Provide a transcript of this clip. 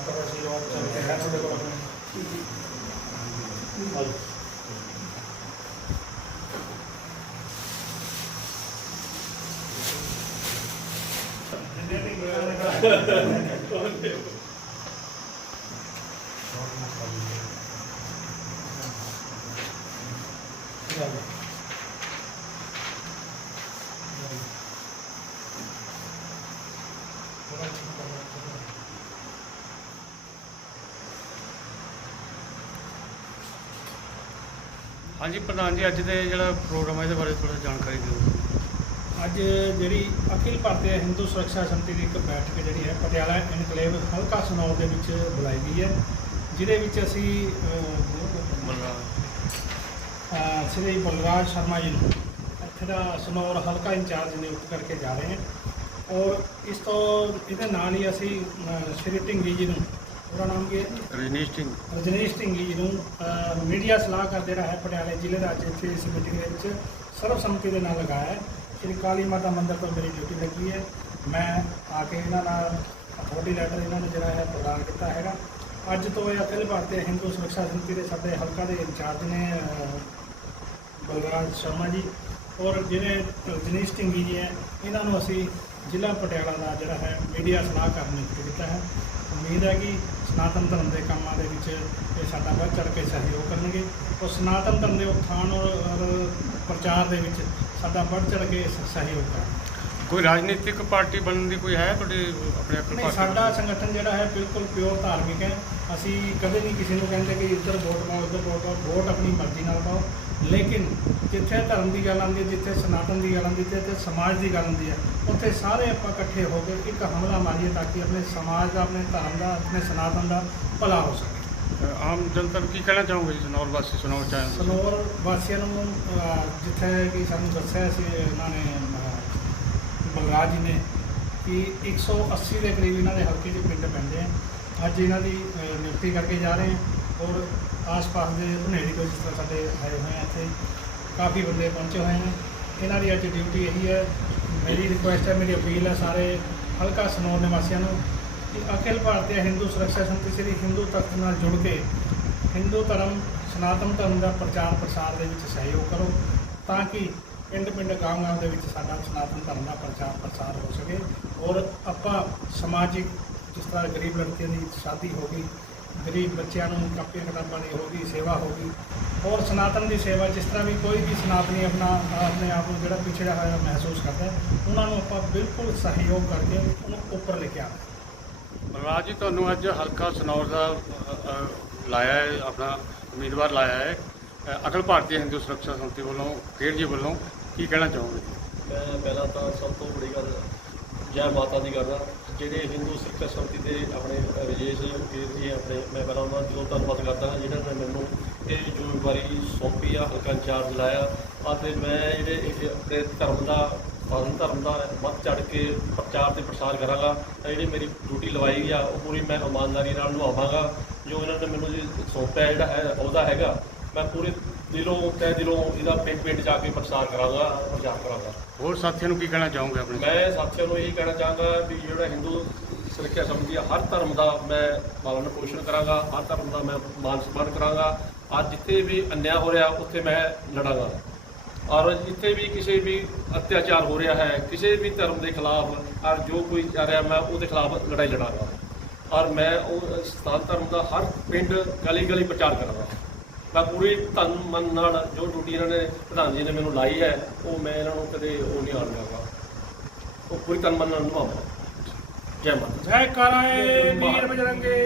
ਮਾਤਾ ਦਾ ਸੀ ਉਹ ਚੱਲ ਕੇ ਹੈ ਤੁਹਾਡੇ ਕੋਲ ਹਾਂਜੀ, ਪ੍ਰਧਾਨ ਜੀ, ਅੱਜ ਦੇ ਜਿਹੜਾ ਪ੍ਰੋਗਰਾਮ ਹੈ, ਇਹਦੇ ਬਾਰੇ ਥੋੜਾ ਜਾਣਕਾਰੀ ਦਿਓ। ਅੱਜ ਜਿਹੜੀ ਅਖਿਲ ਭਾਰਤੀ ਹਿੰਦੂ ਸੁਰੱਖਿਆ ਸਮਿਤੀ ਦੀ ਇੱਕ ਬੈਠਕ ਜਿਹੜੀ ਹੈ, ਪਟਿਆਲਾ ਇਨਕਲੇਵ ਹਲਕਾ ਸਨੌਰ ਦੇ ਵਿੱਚ ਬੁਲਾਈ ਗਈ ਹੈ। ਜਿਹਦੇ ਵਿੱਚ ਅਸੀਂ ਸ਼੍ਰੀ ਬਲਰਾਜ ਸ਼ਰਮਾ ਜੀ ਨੂੰ ਇੱਥੇ ਦਾ ਸਨੌਰ ਹਲਕਾ ਇੰਚਾਰਜ ਨਿਯੁਕਤ ਕਰਕੇ ਜਾ ਰਹੇ ਹਾਂ ਔਰ ਇਸ ਤੋਂ, ਇਹਦੇ ਨਾਲ ਹੀ ਅਸੀਂ ਸ਼੍ਰੀ ਢਿੰਗੀ ਜੀ ਨੂੰ ਉਹਦਾ ਨਾਮ ਕੀ ਹੈ ਰਜਨੀਸ਼ ਸਿੰਘ। ਰਜਨੀਸ਼ ਢਿੰਗੀ ਜੀ ਨੂੰ ਮੀਡੀਆ ਸਲਾਹਕਾਰ ਜਿਹੜਾ ਹੈ ਪਟਿਆਲੇ ਜ਼ਿਲ੍ਹੇ ਦਾ ਅੱਜ ਇੱਥੇ ਇਸ ਮੀਟਿੰਗ ਦੇ ਵਿੱਚ ਸਰਬਸੰਮਤੀ ਦੇ ਨਾਲ ਲਗਾਇਆ ਹੈ। ਸ਼੍ਰੀ ਕਾਲੀ ਮਾਤਾ ਮੰਦਿਰ ਤੋਂ ਮੇਰੀ ਡਿਊਟੀ ਲੱਗੀ ਹੈ। ਮੈਂ ਆ ਕੇ ਇਹਨਾਂ ਨਾਲ ਅਥਾਰਟੀ ਲੈਟਰ ਇਹਨਾਂ ਨੇ ਜਿਹੜਾ ਹੈ ਪ੍ਰਦਾਨ ਕੀਤਾ ਹੈਗਾ। ਅੱਜ ਤੋਂ ਇਹ ਅਖਿਲ ਭਾਰਤੀ ਹਿੰਦੂ ਸੁਰੱਖਿਆ ਸਮਿਤੀ ਦੇ ਸਾਡੇ ਹਲਕਾ ਦੇ ਇੰਚਾਰਜ ਨੇ ਬਲਰਾਜ ਸ਼ਰਮਾ ਜੀ। ਔਰ ਜਿਹੜੇ ਰਜਨੀਸ਼ ਢਿੰਗੀ ਜੀ ਹੈ ਇਹਨਾਂ ਨੂੰ ਅਸੀਂ ਜ਼ਿਲ੍ਹਾ ਪਟਿਆਲਾ ਦਾ ਜਿਹੜਾ ਹੈ ਮੀਡੀਆ ਸਲਾਹਕਾਰ ਨਿਯੁਕਤ ਕੀਤਾ ਹੈ। ਉਮੀਦ ਹੈ ਕਿ ਸਨਾਤਨ ਧਰਮ ਦੇ ਕੰਮਾਂ ਦੇ ਵਿੱਚ ਇਹ ਸਾਡਾ ਵੱਧ ਚੜ੍ਹ ਕੇ ਸਹਿਯੋਗ ਕਰਨਗੇ ਔਰ ਸਨਾਤਨ ਧਰਮ ਦੇ ਉਤਥਾਨ ਔਰ ਪ੍ਰਚਾਰ ਦੇ ਵਿੱਚ ਸਾਡਾ ਵੱਧ ਚੜ੍ਹ ਕੇ ਸਹਿਯੋਗ ਕਰਨਗੇ। ਕੋਈ ਰਾਜਨੀਤਿਕ ਪਾਰਟੀ ਬਣਨ ਦੀ ਕੋਈ ਹੈ ਤੁਹਾਡੇ ਆਪਣੇ ਨਹੀਂ ਸਾਡਾ ਸੰਗਠਨ ਜਿਹੜਾ ਹੈ ਬਿਲਕੁਲ ਪਿਓਰ ਧਾਰਮਿਕ ਹੈ। ਅਸੀਂ ਕਦੇ ਨਹੀਂ ਕਿਸੇ ਨੂੰ ਕਹਿੰਦੇ ਕਿ ਇੱਧਰ ਵੋਟ ਪਾਓ ਉੱਧਰ ਵੋਟ ਪਾਓ ਵੋਟ ਆਪਣੀ ਮਰਜ਼ੀ ਨਾਲ ਪਾਓ। ਲੇਕਿਨ ਜਿੱਥੇ ਧਰਮ ਦੀ ਗੱਲ ਆਉਂਦੀ ਹੈ ਜਿੱਥੇ ਸਨਾਤਨ ਦੀ ਗੱਲ ਆਉਂਦੀ ਹੈ ਤੇ ਸਮਾਜ ਦੀ ਗੱਲ ਆਉਂਦੀ ਹੈ ਉੱਥੇ ਸਾਰੇ ਆਪਾਂ ਇਕੱਠੇ ਹੋ ਕੇ ਇੱਕ ਹਮਲਾ ਮਾਰੀਏ ਤਾਂ ਕਿ ਆਪਣੇ ਸਮਾਜ ਦਾ ਆਪਣੇ ਧਰਮ ਦਾ ਆਪਣੇ ਸਨਾਤਨ ਦਾ ਭਲਾ ਹੋ ਸਕੇ। ਆਮ ਜਨਤਾ ਨੂੰ ਕੀ ਕਹਿਣਾ ਚਾਹੋਗੇ ਜੀ ਸਨੌਰ ਵਾਸੀ ਸੁਣਾਓ ਚਾਹੇ ਸਨੋਰ ਵਾਸੀਆਂ ਨੂੰ ਜਿੱਥੇ ਕਿ ਸਾਨੂੰ ਦੱਸਿਆ ਸੀ ਇਹਨਾਂ ਨੇ ਬਲਰਾਜ ਜੀ ਨੇ ਕਿ 180 ਦੇ ਕਰੀਬ ਇਹਨਾਂ ਦੇ ਹਲਕੇ ਦੇ ਪਿੰਡ ਪੈਂਦੇ ਆ। ਅੱਜ ਇਹਨਾਂ ਦੀ ਨਿਯੁਕਤੀ ਕਰਕੇ ਜਾ ਰਹੇ ਹਾਂ ਔਰ ਆਸ-ਪਾਸ ਦੇ ਹਨੇੜੀ ਤੋਂ ਜਿਸ ਤਰ੍ਹਾਂ ਸਾਡੇ ਆਏ ਹੋਏ ਆ ਇੱਥੇ, ਕਾਫੀ ਬੰਦੇ ਪਹੁੰਚੇ ਹੋਏ ਨੇ ਇਹਨਾਂ ਦੀ ਅੱਜ ਡਿਊਟੀ ਇਹੀ ਹੈ। ਮੇਰੀ ਰਿਕੁਐਸਟ ਹੈ, ਮੇਰੀ ਅਪੀਲ ਹੈ ਸਾਰੇ ਹਲਕਾ ਸਨੋਰ ਨਿਵਾਸੀਆਂ ਨੂੰ ਕਿ ਅਖਿਲ ਭਾਰਤੀ ਹਿੰਦੂ ਸੁਰੱਖਿਆ ਸਮਿਤੀ ਸ੍ਰੀ ਹਿੰਦੂ ਤਖਤ ਨਾਲ ਜੁੜ ਕੇ ਹਿੰਦੂ ਧਰਮ, ਸਨਾਤਨ ਧਰਮ ਦਾ ਪ੍ਰਚਾਰ ਪ੍ਰਸਾਰ ਦੇ ਵਿੱਚ ਸਹਿਯੋਗ ਕਰੋ ਤਾਂ ਕਿ ਪਿੰਡ ਪਿੰਡ ਗਾਂਵ ਗਾਂਵ ਦੇ ਵਿੱਚ ਸਾਡਾ ਸਨਾਤਨ ਧਰਮ ਦਾ ਪ੍ਰਚਾਰ ਪ੍ਰਸਾਰ ਹੋ ਸਕੇ। ਔਰ ਆਪਾਂ ਸਮਾਜਿਕ ਜਿਸ ਤਰ੍ਹਾਂ ਗਰੀਬ ਲੜਕੀਆਂ ਦੀ ਸ਼ਾਦੀ ਹੋ ਗਈ ਗਰੀਬ ਬੱਚਿਆਂ ਨੂੰ ਕਾਪੀਆਂ ਕਿਤਾਬਾਂ ਦੀ ਹੋ ਗਈ ਸੇਵਾ ਹੋ ਗਈ। ਔਰ ਸਨਾਤਨ ਦੀ ਸੇਵਾ ਜਿਸ ਤਰ੍ਹਾਂ ਵੀ ਕੋਈ ਵੀ ਸਨਾਤਨੀ ਆਪਣਾ ਆਪਣੇ ਆਪ ਨੂੰ ਜਿਹੜਾ ਪਿਛੜਿਆ ਹੋਇਆ ਮਹਿਸੂਸ ਕਰਦਾ ਹੈ ਉਹਨਾਂ ਨੂੰ ਆਪਾਂ ਬਿਲਕੁਲ ਸਹਿਯੋਗ ਕਰਕੇ ਉਹਨੂੰ ਉੱਪਰ ਲੈ ਕੇ ਆਉਣਾ ਬਲਰਾਜ ਜੀ ਤੁਹਾਨੂੰ ਅੱਜ ਹਲਕਾ ਸਨੌਰ ਦਾ ਲਾਇਆ ਹੈ ਆਪਣਾ ਉਮੀਦਵਾਰ ਲਾਇਆ ਹੈ। ਅਖਿਲ ਭਾਰਤੀ ਹਿੰਦੂ ਸੁਰੱਖਿਆ ਸੰਸਥਾ ਵੱਲੋਂ ਖੇਰ ਜੀ ਵੱਲੋਂ ਕੀ ਕਹਿਣਾ ਚਾਹੋਗੇ? ਮੈਂ ਪਹਿਲਾਂ ਤਾਂ ਸਭ ਤੋਂ ਬੜੀ ਗੱਲ ਜੈ ਮਾਤਾ ਦੀ ਕਰਦਾ। ਜਿਹੜੇ ਹਿੰਦੂ, ਸਿੱਖ ਸੰਸਥਾ ਦੇ ਆਪਣੇ ਰਜੇਸ਼ ਵੀਰ ਜੀ ਆਪਣੇ, ਮੈਂ ਪਹਿਲਾਂ ਉਹਨਾਂ ਦਾ ਧੰਨਵਾਦ ਕਰਦਾ ਹਾਂ, ਜਿਨ੍ਹਾਂ ਨੇ ਮੈਨੂੰ ਇਹ ਜ਼ਿੰਮੇਵਾਰੀ ਸੌਂਪੀ ਆ, ਹਲਕਾ ਇੰਚਾਰਜ ਲਾਇਆ। ਅਤੇ ਮੈਂ ਜਿਹੜੇ ਇਹ ਆਪਣੇ ਧਰਮ ਦਾ ਪਾਲਣ ਧਰਮ ਦਾ ਵੱਧ ਚੜ ਕੇ ਪ੍ਰਚਾਰ ਤੇ ਪ੍ਰਸਾਰ ਕਰਾਂਗਾ, ਤਾਂ ਜਿਹੜੀ ਮੇਰੀ ਡਿਊਟੀ ਲਵਾਈ ਆ, ਉਹ ਪੂਰੀ ਮੈਂ ਇਮਾਨਦਾਰੀ ਨਾਲ ਨਿਭਾਵਾਂਗਾ। ਜੋ ਇਹਨਾਂ ਨੇ ਮੈਨੂੰ ਜੀ ਸੌਂਪਿਆ ਜਿਹੜਾ ਹੈ, ਉਹਦਾ ਹੈਗਾ, ਮੈਂ ਪੂਰੇ ਦਿਲੋਂ ਤਹਿ ਦਿਲੋਂ ਇਹਦਾ ਪਿੰਡ ਪਿੰਡ ਜਾ ਕੇ ਪ੍ਰਸਾਰ ਕਰਾਂਗਾ ਪ੍ਰਚਾਰ ਕਰਾਂਗਾ ਹੋਰ ਸਾਥੀਆਂ ਨੂੰ ਕੀ ਕਹਿਣਾ ਚਾਹੋਗੇ ਆਪਣੇ ਮੈਂ ਸਾਥੀਆਂ ਨੂੰ ਇਹੀ ਕਹਿਣਾ ਚਾਹਾਂਗਾ ਵੀ ਜਿਹੜਾ ਹਿੰਦੂ ਸੁਰੱਖਿਆ ਸਮਿਤੀ ਹਰ ਧਰਮ ਦਾ ਮੈਂ ਪਾਲਣ ਪੋਸ਼ਣ ਕਰਾਂਗਾ ਹਰ ਧਰਮ ਦਾ ਮੈਂ ਮਾਨ ਸਨਮਾਨ ਕਰਾਂਗਾ। ਅੱਜ ਜਿੱਥੇ ਵੀ ਅਨਿਆਂ ਹੋ ਰਿਹਾ ਉੱਥੇ ਮੈਂ ਲੜਾਂਗਾ। ਔਰ ਜਿੱਥੇ ਵੀ ਕਿਸੇ ਵੀ ਅਤਿਆਚਾਰ ਹੋ ਰਿਹਾ ਹੈ ਕਿਸੇ ਵੀ ਧਰਮ ਦੇ ਖਿਲਾਫ ਔਰ ਜੋ ਕੋਈ ਕਰ ਰਿਹਾ ਮੈਂ ਉਹਦੇ ਖਿਲਾਫ ਲੜਾਈ ਲੜਾਂਗਾ। ਔਰ ਮੈਂ ਉਹ ਸਤਾਨ ਧਰਮ ਦਾ ਹਰ ਪਿੰਡ ਗਲੀ ਗਲੀ ਪ੍ਰਚਾਰ ਕਰਾਂਗਾ। ਮੈਂ ਪੂਰੀ ਤਨ ਮਨ ਨਾਲ ਜੋ ਡਿਊਟੀ ਇਹਨਾਂ ਨੇ ਪ੍ਰਧਾਨ ਜੀ ਨੇ ਮੈਨੂੰ ਲਾਈ ਹੈ ਉਹ ਮੈਂ ਇਹਨਾਂ ਨੂੰ ਕਦੇ ਉਹ ਨਹੀਂ ਆਉਣ ਦੇਵਾਂਗਾ ਉਹ ਪੂਰੀ ਤਨ ਮਨ ਨਾਲ ਨਿਭਾਵਾਂਗਾ ਜੈ ਮਾਤਾ ਜੈ ਕਾਰਾਏ ਵੀਰ ਬਜਰੰਗੇ।